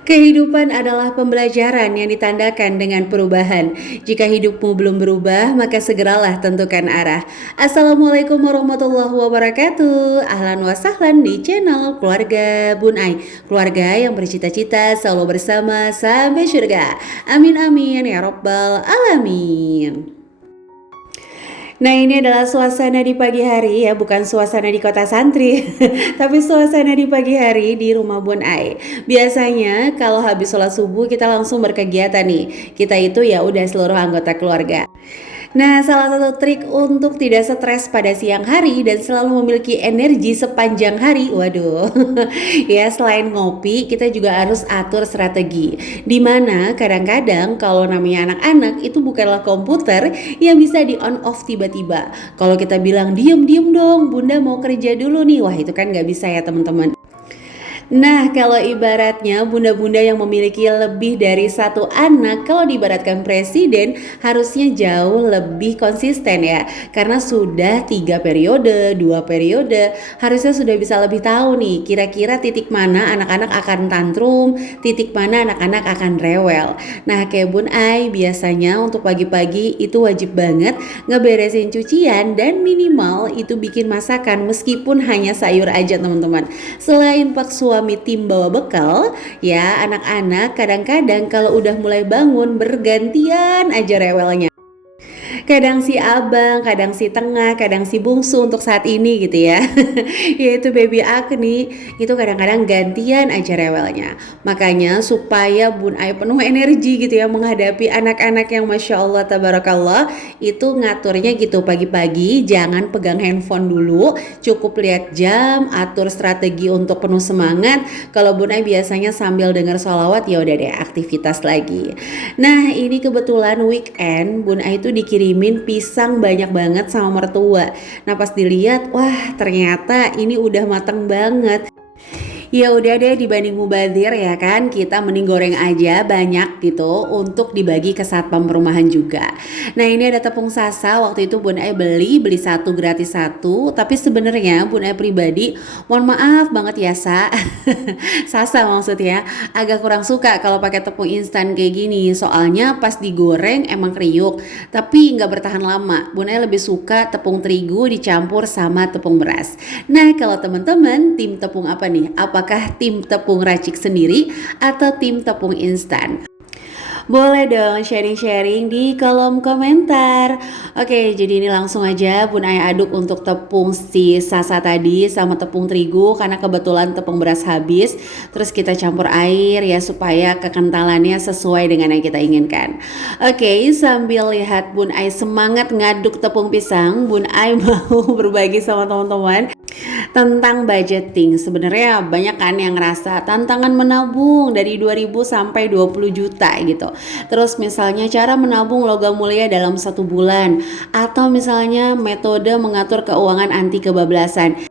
Kehidupan adalah pembelajaran yang ditandakan dengan perubahan. Jika hidupmu belum berubah, maka segeralah tentukan arah. Assalamualaikum warahmatullahi wabarakatuh. Ahlan wa sahlan di channel Keluarga Bun Ai. Keluarga yang bercita-cita selalu bersama sampai surga. Amin amin ya robbal alamin. Nah, ini adalah suasana di pagi hari ya, bukan suasana di kota santri, tapi suasana di pagi hari di rumah Bun Ai. Biasanya kalau habis sholat subuh kita langsung berkegiatan nih. Kita itu ya udah seluruh anggota keluarga. Nah, salah satu trik untuk tidak stres pada siang hari dan selalu memiliki energi sepanjang hari, waduh, ya selain ngopi, kita juga harus atur strategi. Dimana kadang-kadang kalau namanya anak-anak itu bukanlah komputer yang bisa di on off tiba-tiba. Kalau kita bilang diem dong, bunda mau kerja dulu nih, wah itu kan nggak bisa ya teman-teman. Nah, kalau ibaratnya bunda-bunda yang memiliki lebih dari satu anak, kalau diibaratkan presiden, harusnya jauh lebih konsisten ya. Karena sudah 3 periode, 2 periode, harusnya sudah bisa lebih tahu nih, kira-kira titik mana anak-anak akan tantrum, titik mana anak-anak akan rewel. Nah, kayak Bun Ai, biasanya untuk pagi-pagi itu wajib banget ngeberesin cucian dan minimal itu bikin masakan meskipun hanya sayur aja teman-teman. Selain pak suami tim bawa bekal, ya anak-anak kadang-kadang kalau udah mulai bangun bergantian aja rewelnya. Kadang si abang, kadang si tengah, kadang si bungsu untuk saat ini gitu ya. Yaitu baby Agni, itu kadang-kadang gantian aja rewelnya. Makanya supaya Bun Ai penuh energi gitu ya menghadapi anak-anak yang Masya Allah tabarakallah, itu ngaturnya gitu pagi-pagi jangan pegang handphone dulu, cukup lihat jam, atur strategi untuk penuh semangat. Kalau Bun Ai biasanya sambil dengar sholawat ya udah deh aktivitas lagi. Nah, ini kebetulan weekend Bun Ai itu dikirimin pisang banyak banget sama mertua. Nah, pas dilihat, wah ternyata ini udah mateng banget. Ya udah deh dibanding mubazir ya kan, kita mending goreng aja banyak gitu untuk dibagi ke satpam perumahan juga. Nah, ini ada tepung sasa, waktu itu Bun Ai beli satu gratis satu, tapi sebenarnya Bun Ai pribadi mohon maaf banget ya Sasa maksudnya agak kurang suka kalau pakai tepung instan kayak gini, soalnya pas digoreng emang kriuk tapi nggak bertahan lama. Bun Ai lebih suka tepung terigu dicampur sama tepung beras. Nah, kalau teman-teman tim tepung apa nih? Apakah tim tepung racik sendiri atau tim tepung instan? Boleh dong sharing-sharing di kolom komentar. Oke, jadi ini langsung aja Bun Ai aduk untuk tepung si sasa tadi sama tepung terigu karena kebetulan tepung beras habis. Terus kita campur air ya supaya kekentalannya sesuai dengan yang kita inginkan. Oke, sambil lihat Bun Ai semangat ngaduk tepung pisang, Bun Ai mau berbagi sama teman-teman tentang budgeting. Sebenarnya banyak kan yang ngerasa tantangan menabung dari 2000 sampai 20 juta gitu. Terus misalnya cara menabung logam mulia dalam 1 bulan, atau misalnya metode mengatur keuangan anti kebablasan,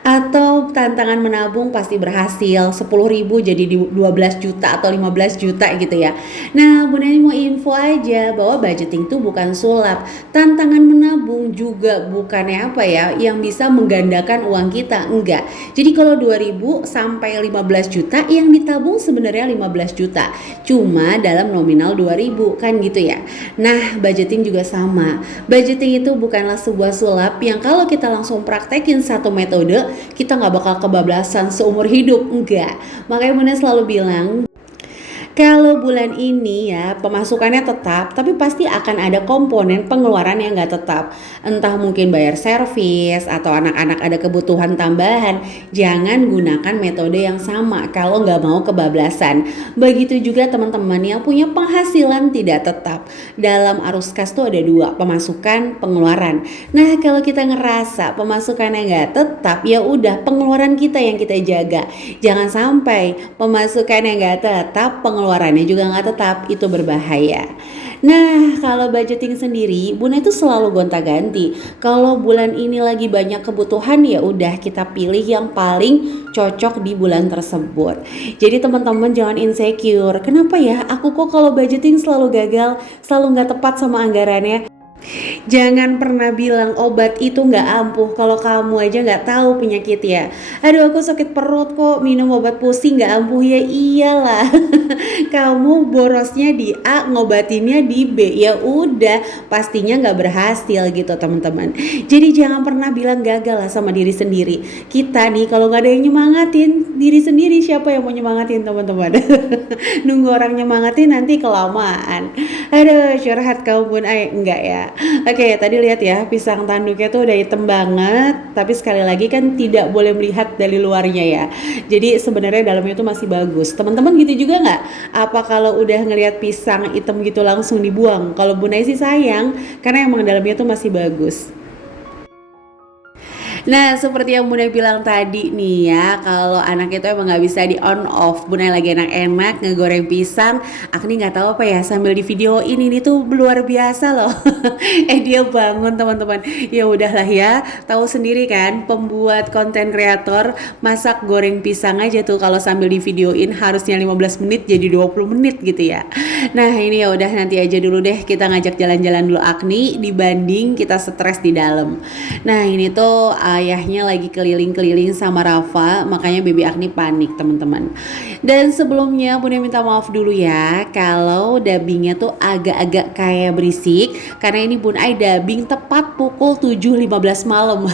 atau tantangan menabung pasti berhasil 10.000 jadi 12 juta atau 15 juta gitu ya. Nah, Bunda ini mau info aja bahwa budgeting itu bukan sulap. Tantangan menabung juga bukannya apa ya yang bisa menggandakan uang kita, enggak. Jadi kalau 2000 sampai 15 juta yang ditabung sebenarnya 15 juta. Cuma dalam nominal 2000 kan gitu ya. Nah, budgeting juga sama. Budgeting itu bukanlah sebuah sulap yang kalau kita langsung praktekin satu metode kita nggak bakal kebablasan seumur hidup, enggak. Makanya Bunda selalu bilang kalau bulan ini ya pemasukannya tetap, tapi pasti akan ada komponen pengeluaran yang nggak tetap. Entah mungkin bayar servis atau anak-anak ada kebutuhan tambahan. Jangan gunakan metode yang sama kalau nggak mau kebablasan. Begitu juga teman-teman yang punya penghasilan tidak tetap. Dalam arus kas tuh ada 2, pemasukan, pengeluaran. Nah, kalau kita ngerasa pemasukannya nggak tetap, ya udah pengeluaran kita yang kita jaga. Jangan sampai pemasukannya nggak tetap, pengeluarannya juga nggak tetap, itu berbahaya. Nah, kalau budgeting sendiri, Bunda itu selalu gonta-ganti. Kalau bulan ini lagi banyak kebutuhan, ya udah kita pilih yang paling cocok di bulan tersebut. Jadi teman-teman jangan insecure. Kenapa ya? Aku kok kalau budgeting selalu gagal, selalu nggak tepat sama anggarannya. Jangan pernah bilang obat itu nggak ampuh kalau kamu aja nggak tahu penyakit ya. Aduh aku sakit perut kok minum obat pusing nggak ampuh ya iyalah. Kamu borosnya di A ngobatinnya di B ya udah pastinya nggak berhasil gitu teman-teman. Jadi jangan pernah bilang gagal lah sama diri sendiri. Kita nih kalau nggak ada yang nyemangatin diri sendiri siapa yang mau nyemangatin teman-teman? Nunggu orang nyemangatin nanti kelamaan. Aduh curhat kamu Bun Ai enggak ya. Oke, tadi lihat ya, pisang tanduknya tuh udah hitam banget, tapi sekali lagi kan tidak boleh melihat dari luarnya ya. Jadi sebenarnya dalamnya itu masih bagus. Teman-teman gitu juga nggak? Apa kalau udah ngelihat pisang hitam gitu langsung dibuang? Kalau Bunai sih sayang, karena emang dalamnya tuh masih bagus. Nah, seperti yang Bunda bilang tadi nih ya, kalau anak itu emang nggak bisa di on off. Bunda lagi enak-enak ngegoreng pisang, Agni nggak tahu apa ya sambil di video ini tuh luar biasa loh. Dia bangun teman-teman. Ya udahlah ya, tahu sendiri kan, pembuat konten kreator masak goreng pisang aja tuh kalau sambil di videoin harusnya 15 menit jadi 20 menit gitu ya. Nah, ini ya udah nanti aja dulu deh kita ngajak jalan-jalan dulu Agni dibanding kita stres di dalam. Nah, ini tuh ayahnya lagi keliling-keliling sama Rafa, makanya baby Agni panik teman-teman. Dan sebelumnya Bunda minta maaf dulu ya kalau dubbingnya tuh agak-agak kayak berisik, karena ini Bun Ai dubbing tepat pukul 7.15 malam.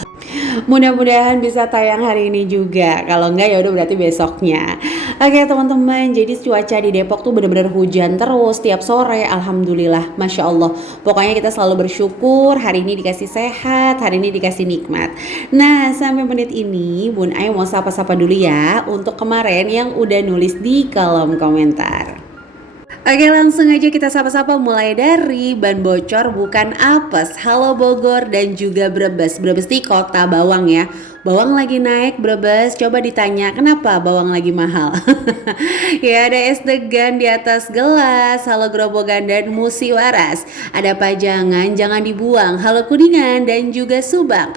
Mudah-mudahan bisa tayang hari ini juga. Kalau enggak ya udah berarti besoknya. Oke teman-teman, jadi cuaca di Depok tuh bener-bener hujan terus tiap sore. Alhamdulillah, Masya Allah. Pokoknya kita selalu bersyukur hari ini dikasih sehat, hari ini dikasih nikmat. Nah sampai menit ini Bun Ai mau sapa-sapa dulu ya untuk kemarin yang udah nulis di kolom komentar. Oke langsung aja kita sapa-sapa mulai dari ban bocor bukan apes. Halo Bogor dan juga Brebes. Brebes di kota bawang ya. Bawang lagi naik Brebes, coba ditanya kenapa bawang lagi mahal. Ya ada es degan di atas gelas. Halo Grobogan dan Musi Waras. Ada Pajangan jangan dibuang. Halo Kuningan dan juga Subang.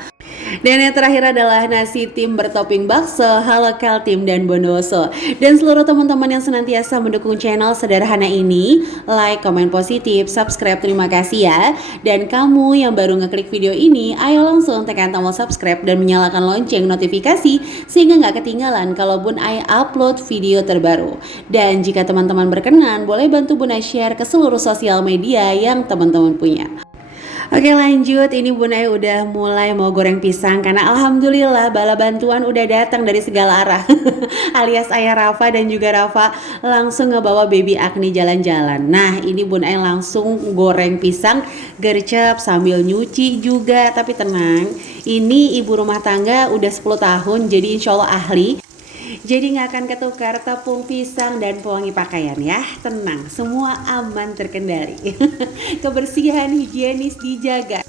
Dan yang terakhir adalah nasi tim bertopping bakso. Halo Kaltim dan Bondowoso. Dan seluruh teman-teman yang senantiasa mendukung channel sederhana ini, like, komen positif, subscribe, terima kasih ya. Dan kamu yang baru ngeklik video ini, ayo langsung tekan tombol subscribe dan menyalakan lonceng notifikasi sehingga nggak ketinggalan kalau Bun Ai upload video terbaru. Dan jika teman-teman berkenan, boleh bantu Bun Ai share ke seluruh sosial media yang teman-teman punya. Oke lanjut, ini Bun Ai udah mulai mau goreng pisang karena alhamdulillah bala bantuan udah datang dari segala arah. Alias ayah Rafa dan juga Rafa langsung ngebawa baby Agni jalan-jalan. Nah ini Bun Ai langsung goreng pisang gercep sambil nyuci juga. Tapi tenang, ini ibu rumah tangga udah 10 tahun jadi insya Allah ahli. Jadi nggak akan ketukar tepung pisang dan pewangi pakaian ya. Tenang, semua aman terkendali. Kebersihan higienis dijaga.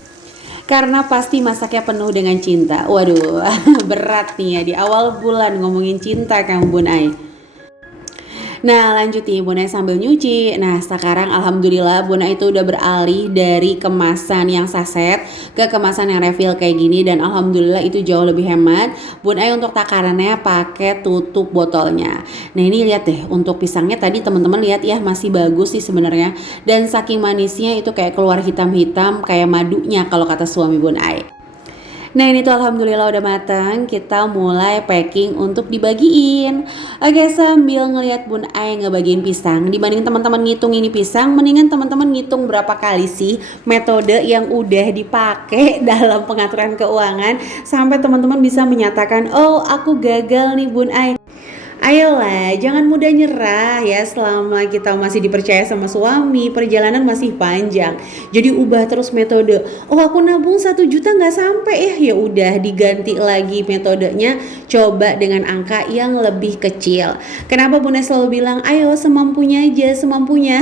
Karena pasti masaknya penuh dengan cinta. Waduh, berat nih ya di awal bulan ngomongin cinta Kang Bun Ai. Nah lanjut nih Bun Ai sambil nyuci. Nah sekarang alhamdulillah Bun Ai itu udah beralih dari kemasan yang saset ke kemasan yang refill kayak gini. Dan alhamdulillah itu jauh lebih hemat. Bun Ai untuk takarannya pakai tutup botolnya. Nah ini lihat deh untuk pisangnya tadi teman-teman lihat ya masih bagus sih sebenarnya. Dan saking manisnya itu kayak keluar hitam-hitam kayak madunya kalau kata suami Bun Ai. Nah ini tuh alhamdulillah udah matang. Kita mulai packing untuk dibagiin. Oke sambil ngelihat Bun Ai ngebagiin pisang, dibanding teman-teman ngitung ini pisang, mendingan teman-teman ngitung berapa kali sih metode yang udah dipakai dalam pengaturan keuangan sampai teman-teman bisa menyatakan oh aku gagal nih Bun Ai. Ayolah, jangan mudah nyerah ya selama kita masih dipercaya sama suami, perjalanan masih panjang. Jadi ubah terus metode. Oh aku nabung 1 juta nggak sampai ya udah diganti lagi metodenya. Coba dengan angka yang lebih kecil. Kenapa Bunda selalu bilang ayo semampunya aja, semampunya.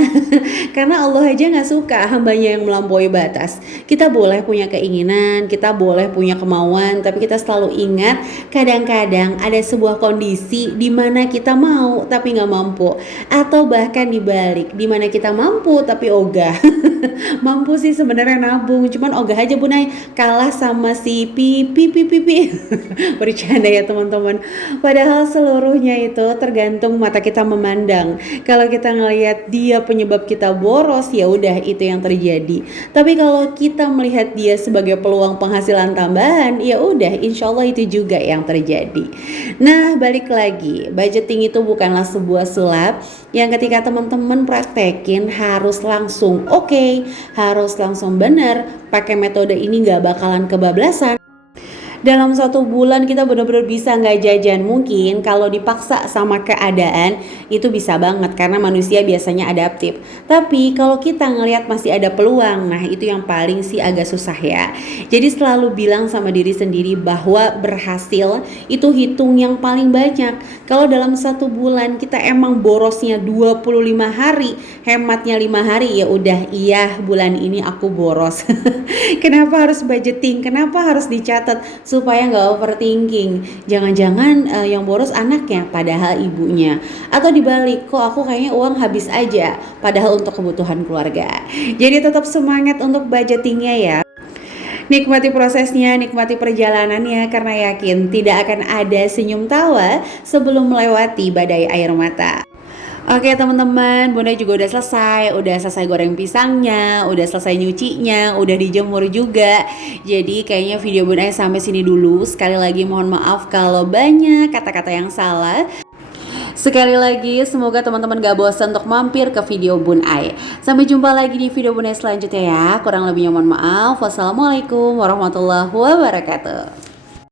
Karena Allah aja nggak suka hambanya yang melampaui batas. Kita boleh punya keinginan, kita boleh punya kemauan, tapi kita selalu ingat kadang-kadang ada sebuah kondisi di mana mana kita mau tapi nggak mampu, atau bahkan dibalik, di mana kita mampu tapi ogah. Mampu sih sebenarnya nabung, cuman ogah aja Bunai, kalah sama si pipi pipi pipi. Bercanda ya teman-teman. Padahal seluruhnya itu tergantung mata kita memandang. Kalau kita ngelihat dia penyebab kita boros, ya udah itu yang terjadi. Tapi kalau kita melihat dia sebagai peluang penghasilan tambahan, ya udah insya Allah itu juga yang terjadi. Nah, balik lagi, budgeting itu bukanlah sebuah sulap yang ketika teman-teman praktekin harus langsung oke, harus langsung benar. Pakai metode ini gak bakalan kebablasan. Dalam 1 bulan kita benar-benar bisa nggak jajan. Mungkin kalau dipaksa sama keadaan itu bisa banget karena manusia biasanya adaptif. Tapi kalau kita ngelihat masih ada peluang, nah itu yang paling sih agak susah ya. Jadi selalu bilang sama diri sendiri bahwa berhasil itu hitung yang paling banyak. Kalau dalam 1 bulan kita emang borosnya 25 hari, hematnya 5 hari, ya udah iya bulan ini aku boros. Kenapa harus budgeting? Kenapa harus dicatat? Supaya nggak overthinking. Jangan-jangan yang boros anaknya padahal ibunya, atau dibalik, kok aku kayaknya uang habis aja padahal untuk kebutuhan keluarga. Jadi tetap semangat untuk budgetingnya ya. Nikmati prosesnya, nikmati perjalanannya, karena yakin tidak akan ada senyum tawa sebelum melewati badai air mata. Oke teman-teman, Bunda juga udah selesai goreng pisangnya, udah selesai nyucinya, udah dijemur juga. Jadi kayaknya video Bunda sampai sini dulu. Sekali lagi mohon maaf kalau banyak kata-kata yang salah. Sekali lagi semoga teman-teman gak bosan untuk mampir ke video Bun Ai. Sampai jumpa lagi di video Bun Ai selanjutnya ya. Kurang lebihnya mohon maaf. Wassalamualaikum warahmatullahi wabarakatuh.